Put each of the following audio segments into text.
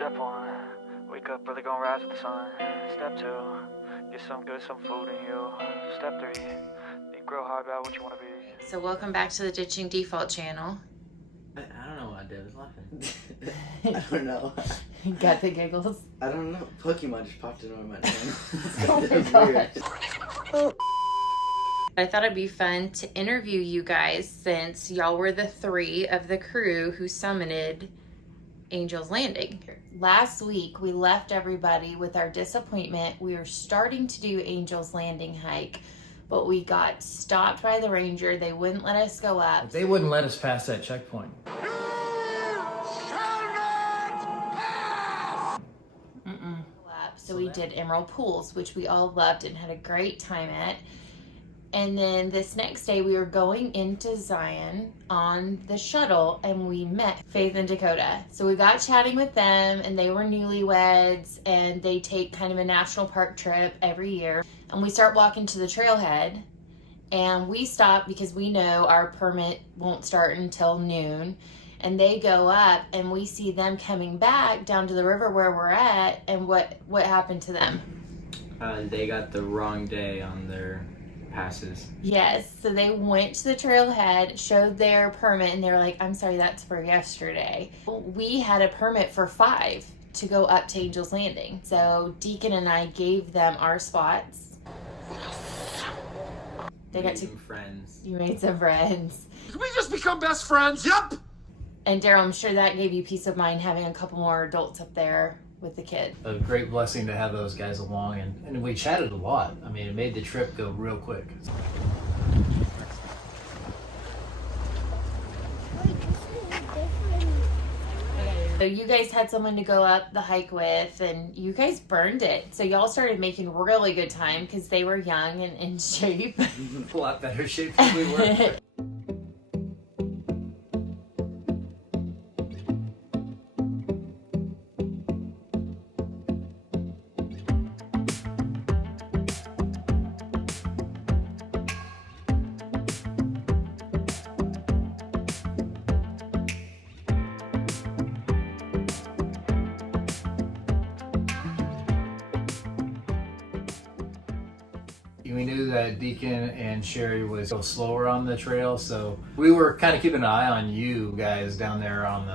Step 1, wake up, brother, gonna rise with the sun. Step 2, get some food in you. Step 3, think real hard about what you want to be. So welcome back to the Ditching Default channel. I don't know why Deb is laughing. I don't know. Got the giggles? I don't know. Pokemon just popped into my mind. Oh my gosh. I thought it'd be fun to interview you guys since y'all were the 3 of the crew who summited Angel's Landing. Last week, we left everybody with our disappointment. We were starting to do Angel's Landing hike, but we got stopped by the ranger. They wouldn't let us go up. They wouldn't let us pass that checkpoint. So we did Emerald Pools, which we all loved and had a great time at. And then this next day we were going into Zion on the shuttle and we met Faith and Dakota. So we got chatting with them and they were newlyweds and they take kind of a national park trip every year. And we start walking to the trailhead and we stop because we know our permit won't start until noon. And they go up and we see them coming back down to the river where we're at. And what happened to them? They got the wrong day on their passes. Yes, so they went to the trailhead, showed their permit, and they were like, I'm sorry, that's for yesterday. We had a permit for 5 to go up to Angel's Landing. So Deacon and I gave them our spots. They got some friends. You made some friends. Did we just become best friends? Yup! And Daryl, I'm sure that gave you peace of mind having a couple more adults up there with the kid. A great blessing to have those guys along, and we chatted a lot. I mean, it made the trip go real quick. So you guys had someone to go up the hike with, and you guys burned it. So y'all started making really good time because they were young and in shape. A lot better shape than we were. We knew that Deacon and Sherry was go slower on the trail, so we were kind of keeping an eye on you guys down there on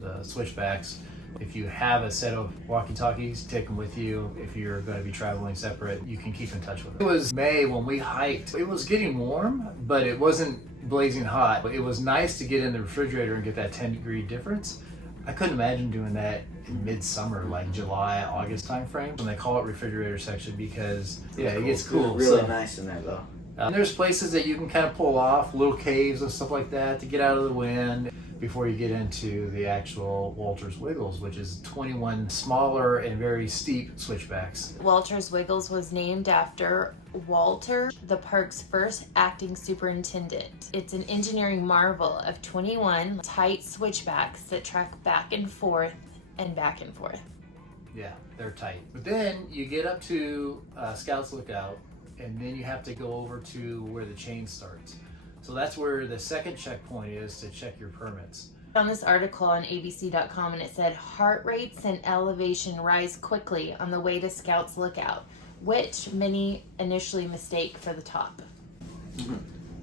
the switchbacks. If you have a set of walkie-talkies, take them with you. If you're going to be traveling separate, you can keep in touch with them. It was May when we hiked. It was getting warm, but it wasn't blazing hot. It was nice to get in the refrigerator and get that 10-degree difference. I couldn't imagine doing that in midsummer, like July, August timeframe. And they call it refrigerator section because it gets cool. It's really nice in there though. There's places that you can kind of pull off, little caves and stuff like that to get out of the wind before you get into the actual Walter's Wiggles, which is 21 smaller and very steep switchbacks. Walter's Wiggles was named after Walter, the park's first acting superintendent. It's an engineering marvel of 21 tight switchbacks that track back and forth and back and forth. Yeah, they're tight. But then you get up to Scouts Lookout, and then you have to go over to where the chain starts. So that's where the second checkpoint is to check your permits. I found this article on abc.com and it said heart rates and elevation rise quickly on the way to Scouts Lookout, which many initially mistake for the top.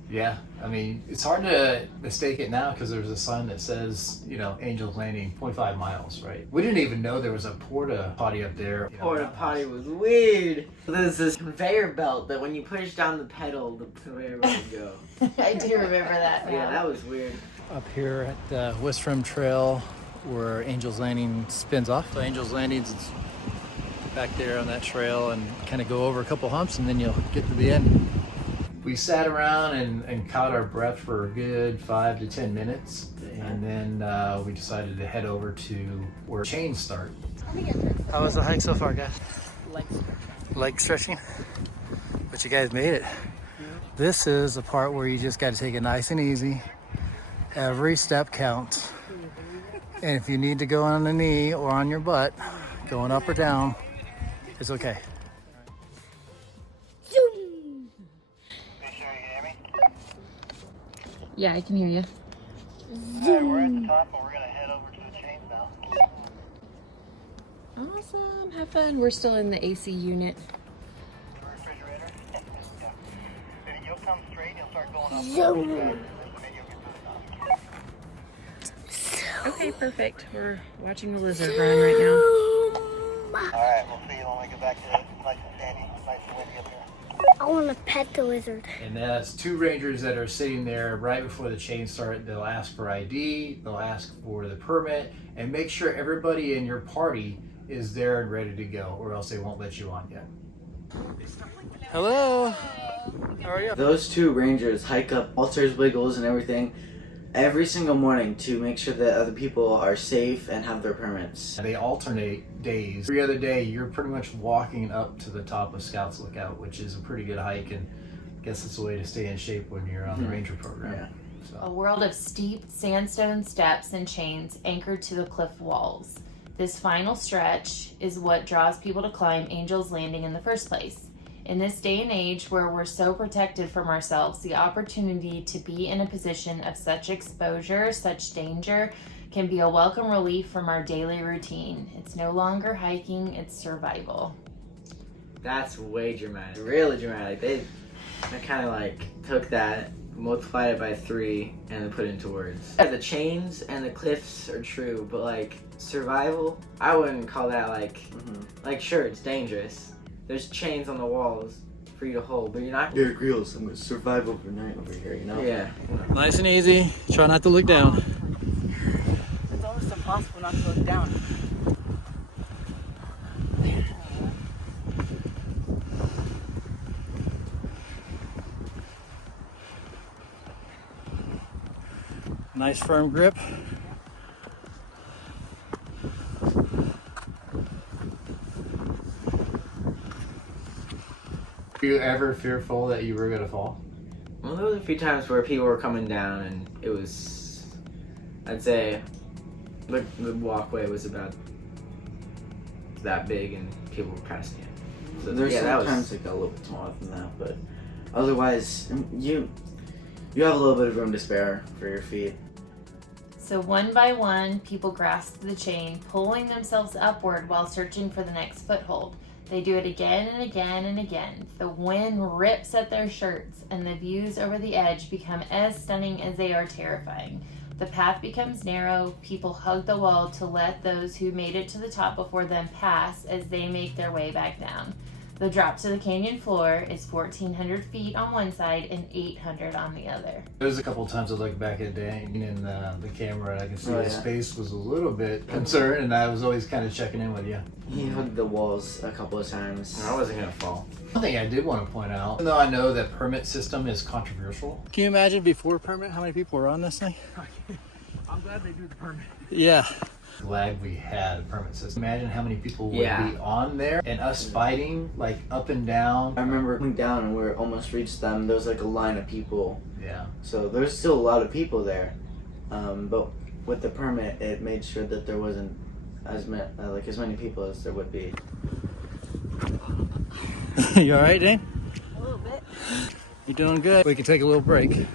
Yeah, I mean, it's hard to mistake it now because there's a sign that says, Angel's Landing, 0.5 miles, right? We didn't even know there was a porta potty up there. Porta potty was weird. There's this conveyor belt that when you push down the pedal, the conveyor belt would go. I do remember that now. Yeah, that was weird. Up here at the West Rim Trail where Angel's Landing spins off. So Angel's Landing's back there on that trail and kind of go over a couple humps and then you'll get to the end. We sat around and caught our breath for a good 5 to 10 minutes, and then we decided to head over to where chains start. How was the hike so far, guys? Leg stretching. But you guys made it. This is the part where you just got to take it nice and easy. Every step counts. And if you need to go on the knee or on your butt, going up or down, it's okay. Yeah, I can hear you. Alright, we're at the top and we're going to head over to the chains now. Awesome. Have fun. We're still in the AC unit. Refrigerator? Yeah. You'll come straight and you'll start going up. Okay, perfect. We're watching the lizard run right now. Alright, we'll see you when we get back to nice and sandy, nice and windy up here. I want to pet the lizard. And that's two rangers that are sitting there right before the chain start. They'll ask for ID, they'll ask for the permit, and make sure everybody in your party is there and ready to go, or else they won't let you on yet. Hello. How are you? Those two rangers hike up altars, wiggles, and everything every single morning to make sure that other people are safe and have their permits. They alternate days. Every other day, you're pretty much walking up to the top of Scouts Lookout, which is a pretty good hike, and I guess it's a way to stay in shape when you're on the ranger program. Yeah. A world of steep sandstone steps and chains anchored to the cliff walls. This final stretch is what draws people to climb Angel's Landing in the first place. In this day and age where we're so protected from ourselves, the opportunity to be in a position of such exposure, such danger, can be a welcome relief from our daily routine. It's no longer hiking, it's survival. That's way dramatic. Really dramatic. They kind of like took that, multiplied it by 3, and then put it into words. The chains and the cliffs are true, but like survival, I wouldn't call that like, like sure, it's dangerous. There's chains on the walls for you to hold, but you're not. Bear Grylls, I'm gonna survive overnight over here, you know? Yeah. Nice and easy. Try not to look down. It's almost impossible not to look down. Nice firm grip. Were you ever fearful that you were gonna fall? Well, there was a few times where people were coming down, and it was, I'd say, the walkway was about that big, and people were passing it. So There's yeah, sometimes it got a little bit smaller than that, but otherwise, you have a little bit of room to spare for your feet. So one by one, people grasp the chain, pulling themselves upward while searching for the next foothold. They do it again and again and again. The wind rips at their shirts, and the views over the edge become as stunning as they are terrifying. The path becomes narrow. People hug the wall to let those who made it to the top before them pass as they make their way back down. The drop to the canyon floor is 1,400 feet on one side and 800 on the other. There's a couple of times I look back at Dane in the camera and I can see his yeah. face was a little bit concerned, and I was always kind of checking in with you. He hugged the walls a couple of times. I wasn't gonna fall. One thing I did want to point out, even though I know that permit system is controversial. Can you imagine before permit how many people were on this thing? I'm glad they do the permit. Yeah. Glad we had a permit system. Imagine how many people would be on there and us fighting like up and down. I remember coming down and we almost reached them. There was like a line of people. Yeah. So there's still a lot of people there. But with the permit, it made sure that there wasn't as many people as there would be. You all right, Dane? A little bit. You're doing good. We can take a little break.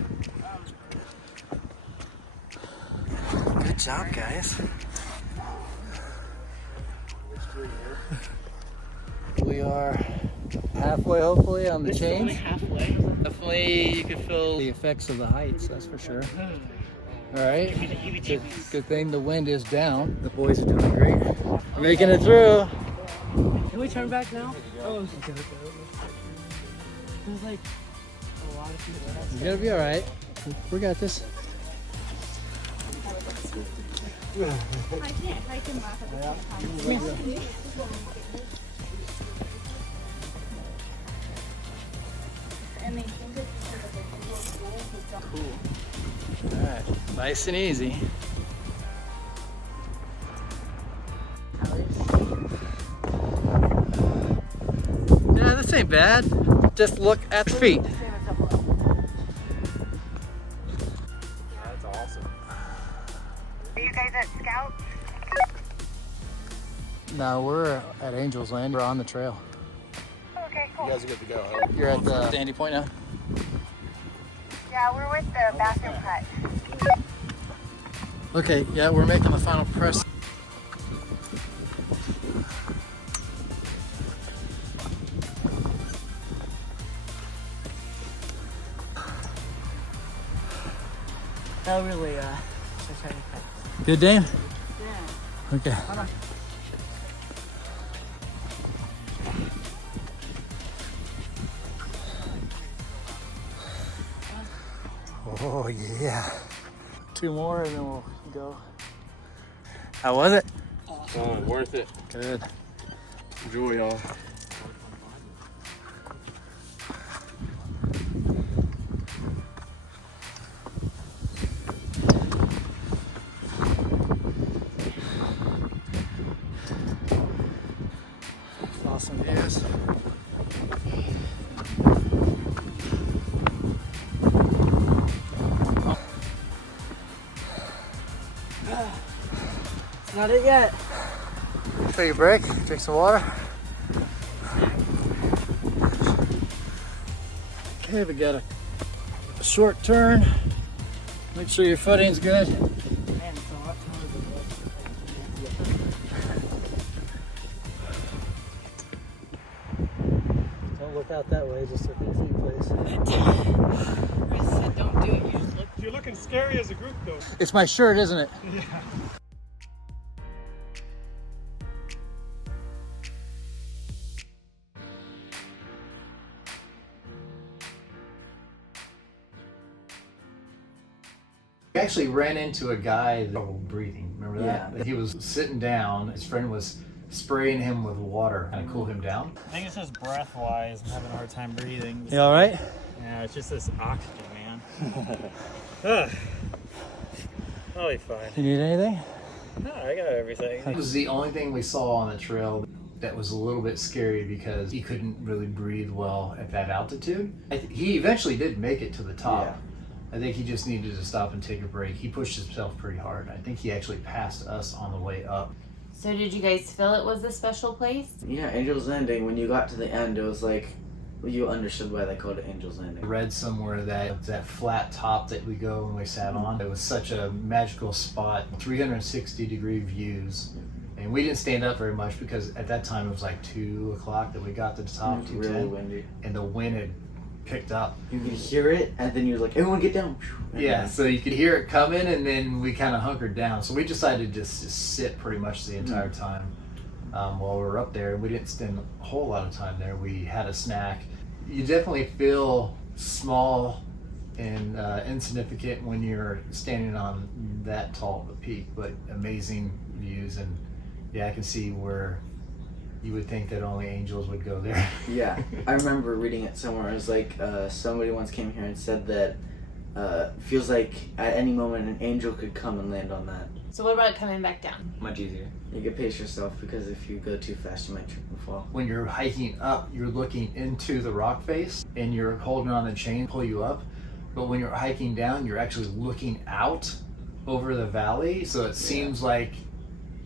Good job, guys. We are halfway, hopefully, on the chains. Halfway. Definitely, you can feel the effects of the heights, that's for sure. All right, good thing the wind is down. The boys are doing great. Making it through. Can we turn back now? Oh, okay. There's like a lot of people. You're gonna be all right. We got this. I can't hike and laugh at the same time. Cool. All right, nice and easy. Yeah, this ain't bad. Just look at the feet. That's awesome. Are you guys at Scouts? No, we're at Angel's Land. We're on the trail. Okay, cool. You guys are good to go, huh? You're at the Sandy Point now? Yeah, we're with the bathroom hut. Okay, yeah, we're making the final press. That really, Good, Dane? yeah. Okay. Oh yeah. 2 more and then we'll go. How was it? Oh, worth it. Good. Enjoy, y'all. Awesome views. It's not it yet. Take a break, drink some water. Okay, we got a short turn. Make sure your footing's good. Man, it's a lot Don't look out that way, just look at your feet, please. Chris said don't do it. You just look. You're looking scary as a group, though. It's my shirt, isn't it? Yeah. We actually ran into a guy that trouble breathing. Remember that? Yeah. He was sitting down. His friend was spraying him with water to cool him down. I think it's just breath-wise. I'm having a hard time breathing. You all right? Yeah, it's just this oxygen, man. I'll be fine. You need anything? No, I got everything. It was the only thing we saw on the trail that was a little bit scary because he couldn't really breathe well at that altitude. He eventually did make it to the top. Yeah. I think he just needed to stop and take a break. He pushed himself pretty hard. I think he actually passed us on the way up. So did you guys feel it was a special place? Yeah, Angel's Landing, when you got to the end, it was like, you understood why they called it Angel's I Landing. read somewhere that flat top that we go when we sat on, it was such a magical spot, 360-degree views. And we didn't stand up very much because at that time it was like 2 o'clock that we got to the top, It was really 2:10, windy. and the wind had picked up. You could hear it, and then you're like, everyone get down. And Yeah, then- so you could hear it coming, and then we kind of hunkered down. So we decided to just sit pretty much the entire time while we were up there. We didn't spend a whole lot of time there. We had a snack. You definitely feel small and insignificant when you're standing on that tall of a peak, but amazing views. And yeah, I can see where you would think that only angels would go there. Yeah, I remember reading it somewhere. It was like somebody once came here and said that feels like at any moment an angel could come and land on that. So what about coming back down? Much easier. You could pace yourself because if you go too fast, you might trip and fall. When you're hiking up, you're looking into the rock face and you're holding on the chain to pull you up. But when you're hiking down, you're actually looking out over the valley. So it seems like,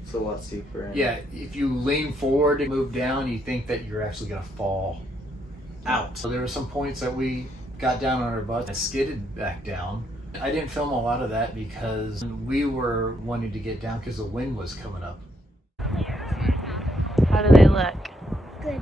It's a lot steeper. And yeah, if you lean forward and move down, you think that you're actually going to fall out. So there were some points that we got down on our butts and skidded back down. I didn't film a lot of that because we were wanting to get down because the wind was coming up. How do they look? Good.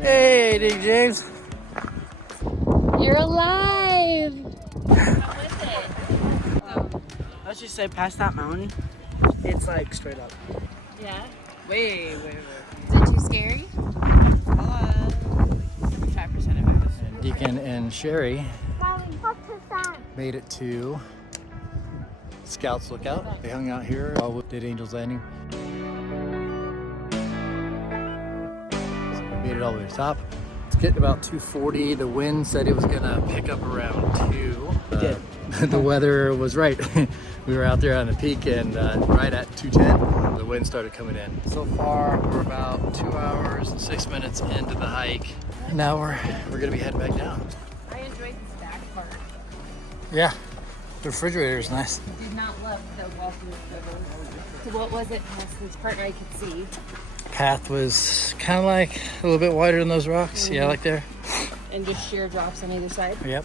Hey, Dick James. You're alive! Let's just say past that mountain, it's like straight up. Yeah? Way. Is it too scary? 75% of it was. Deacon and Sherry Mommy, what's that? made it to Scouts Lookout. They hung out here while we did Angel's Landing. So we made it all the way to the top. It's getting about 240. The wind said it was gonna pick up around 2. It did. The weather was right. We were out there on the peak and right at 2:10, the wind started coming in. So far, we're about 2 hours and 6 minutes into the hike. Now we're gonna be heading back down. I enjoyed the stack part. Yeah, The refrigerator is nice. I did not love the walking through. So what was it past this part I could see? Path was kind of like a little bit wider than those rocks. Yeah, like there. And just sheer drops on either side? Yep.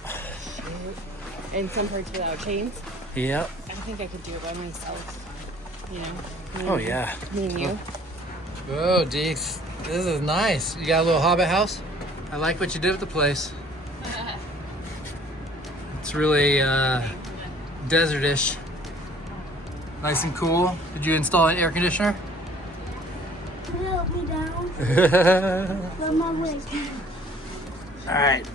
And some parts without chains? Yep. I think I could do it by myself. You know? Oh, yeah. Me and you. Oh, Deeks. This is nice. You got a little hobbit house? I like what you did with the place. It's really desert-ish. Nice and cool. Did you install an air conditioner? Can you help me down? Let my leg. All right.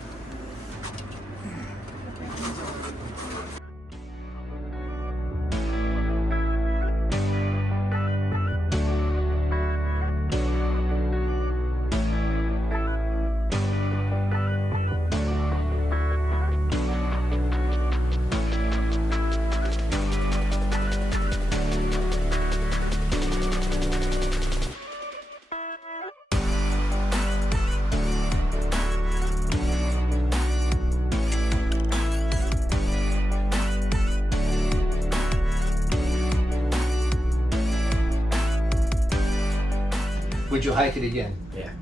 Would you hike it again? Yeah.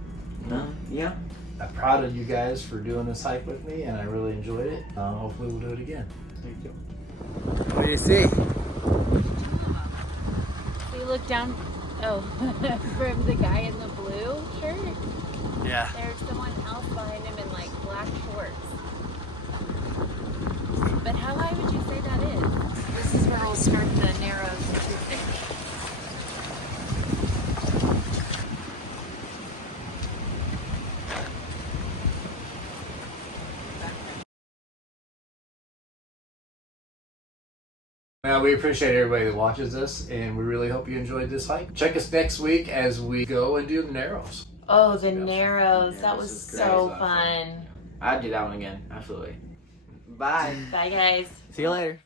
Yeah. I'm proud of you guys for doing this hike with me, and I really enjoyed it. Hopefully we'll do it again. Thank you. What do you see? We look down, from the guy in the blue shirt. Yeah. There's someone else behind him in like black shorts. But how high would you say that is? This is where we'll start the narrows and finish. Well, we appreciate everybody that watches this, and we really hope you enjoyed this hike. Check us next week as we go and do the Narrows. Oh, the Narrows. That was is great. so fun. I'd do that one again. Absolutely. Bye. Bye, guys. See you later.